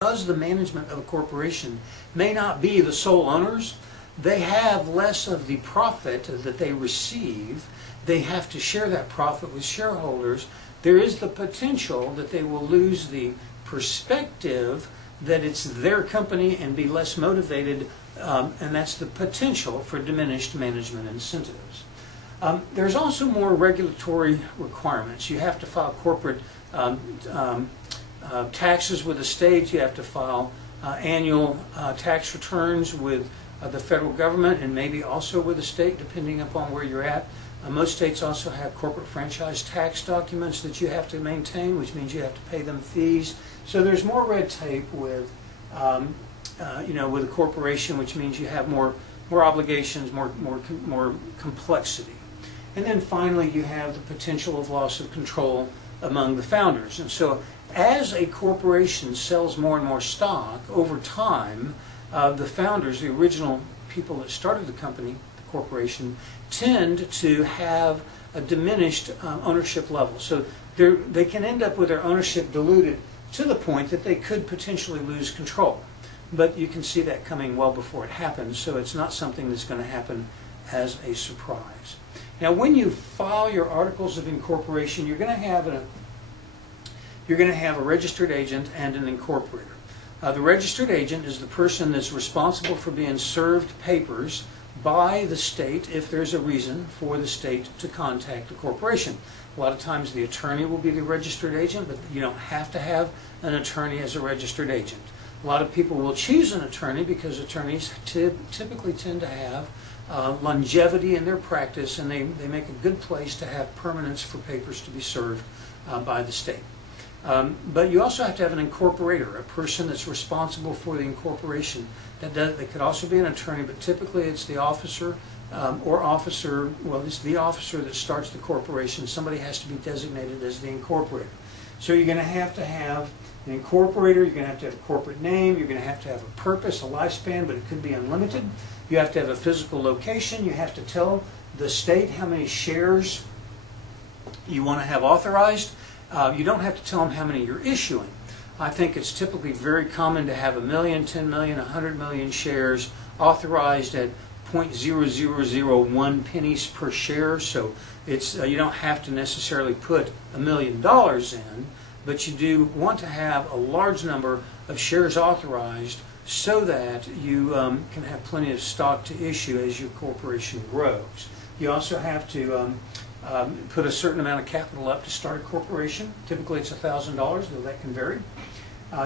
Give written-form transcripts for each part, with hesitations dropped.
Because the management of a corporation may not be the sole owners, they have less of the profit that they receive. They have to share that profit with shareholders. There is the potential that they will lose the perspective that it's their company and be less motivated, and that's the potential for diminished management incentives. There's also more regulatory requirements. You have to file corporate taxes with the state. You have to file annual tax returns with the federal government and maybe also with the state, depending upon where you're at. Most states also have corporate franchise tax documents that you have to maintain, which means you have to pay them fees. So there's more red tape with, with a corporation, which means you have more obligations, more complexity. And then finally, you have the potential of loss of control among the founders. And so as a corporation sells more and more stock over time, the founders, the original people that started the company, the corporation, tend to have a diminished ownership level. So they can end up with their ownership diluted to the point that they could potentially lose control. But you can see that coming well before it happens, so it's not something that's going to happen as a surprise. Now, when you file your articles of incorporation, you're going to have a registered agent and an incorporator. The registered agent is the person that's responsible for being served papers by the state if there's a reason for the state to contact the corporation. A lot of times the attorney will be the registered agent, but you don't have to have an attorney as a registered agent. A lot of people will choose an attorney because attorneys typically tend to have longevity in their practice, and they make a good place to have permanence for papers to be served by the state. But you also have to have an incorporator, a person that's responsible for the incorporation. They could also be an attorney, but typically it's the officer it's the officer that starts the corporation. Somebody has to be designated as the incorporator. So you're going to have an incorporator, you're going to have a corporate name, you're going to have a purpose, a lifespan, but it could be unlimited. You have to have a physical location. You have to tell the state how many shares you want to have authorized. You don't have to tell them how many you're issuing. I think it's typically very common to have 1 million, 10 million, 100 million shares authorized at 0.0001 pennies per share. So it's you don't have to necessarily put $1 million in, but you do want to have a large number of shares authorized so that you can have plenty of stock to issue as your corporation grows. You also have to put a certain amount of capital up to start a corporation. Typically it's $1,000, though that can vary.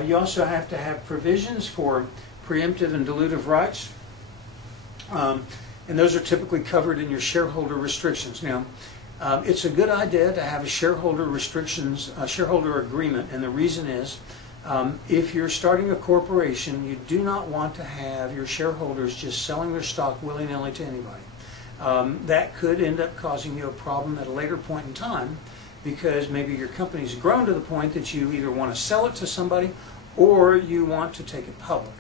You also have to have provisions for preemptive and dilutive rights, and those are typically covered in your shareholder restrictions. Now, it's a good idea to have a shareholder agreement, and the reason is if you're starting a corporation, you do not want to have your shareholders just selling their stock willy-nilly to anybody. That could end up causing you a problem at a later point in time, because maybe your company's grown to the point that you either want to sell it to somebody or you want to take it public.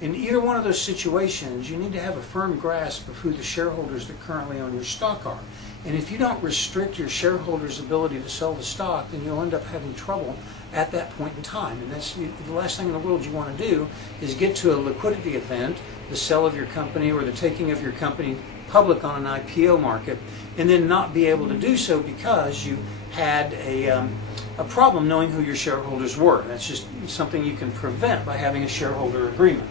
In either one of those situations, you need to have a firm grasp of who the shareholders that currently own your stock are. And if you don't restrict your shareholders' ability to sell the stock, then you'll end up having trouble at that point in time. And that's the last thing in the world you want to do is get to a liquidity event, the sale of your company or the taking of your company public on an IPO market, and then not be able to do so because you had a problem knowing who your shareholders were. That's just something you can prevent by having a shareholder agreement.